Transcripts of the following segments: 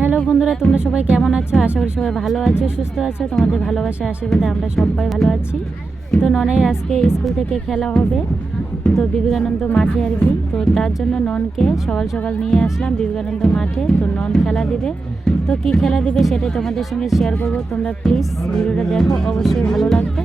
Hello বন্ধুরা, তোমরা সবাই কেমন আছো? আশা করি সবাই ভালো আছো, সুস্থ আছো। তোমাদের ভালোবাসা, আশীর্বাদে আমরা সবাই ভালো আছি। তো ননের আজকে স্কুল থেকে খেলা হবে। তো বিবেকানন্দ মাঠে আর কি। তো তার জন্য ননকে সকাল সকাল নিয়ে আসলাম বিবেকানন্দ মাঠে। তো নন খেলা দিবে। তো কি খেলা দিবে সেটাই তোমাদের সঙ্গে শেয়ার করব। তোমরা প্লিজ ভিডিওটা দেখো, অবশ্যই ভালো লাগবে।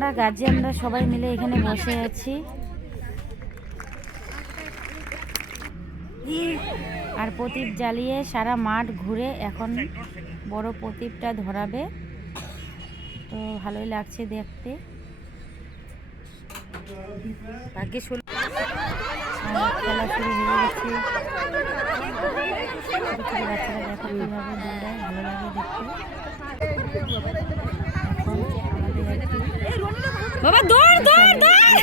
আমরা গার্জিয়ানরা সবাই মিলে এখানে বসে আছি। আর প্রদীপ জ্বালিয়ে সারা মাঠ ঘুরে এখন বড় প্রদীপটা ধরাবে। তো ভালোই লাগছে দেখতে। আগে শুরু খেলা শুরু হয়ে গেছে। ছোটো ছোটো বাচ্চারা দেখো কীভাবে দৌড়ায় ভালো লাগে দেখতে এখন আমাদের আর কি বাবা দৌড় দৌড় দৌড়!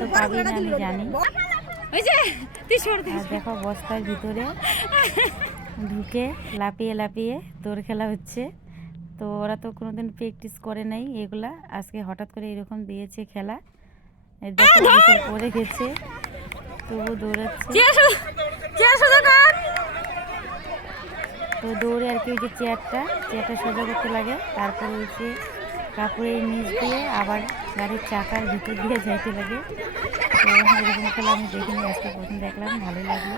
তো পাবি না আমি জানি। ওই যে তুই সর দেখো বস্তার ভিতরে ঢুকে লাপিয়ে লাপিয়ে দৌড় খেলা হচ্ছে। তো ওরা তো কোনোদিন প্র্যাকটিস করে নাই এগুলা। আজকে হঠাৎ করে এরকম দিয়েছে খেলা। এই দেখো পড়ে গেছে। তবু দৌড়াচ্ছে চেয়ার সোজা চেয়ার সোজা কর তো দৌড়ে আর কি ওই যে চেয়ারটা চেয়ারটা সোজা করতে লাগে। তারপর ওই যে কাপড়ের নিচ দিয়ে আবার গাড়ির চাকার ভিতর দিয়ে যাইতে লাগে। তো এরকম খেলা আমি দেখিনি, আজকে প্রথম দেখলাম, ভালোই লাগল।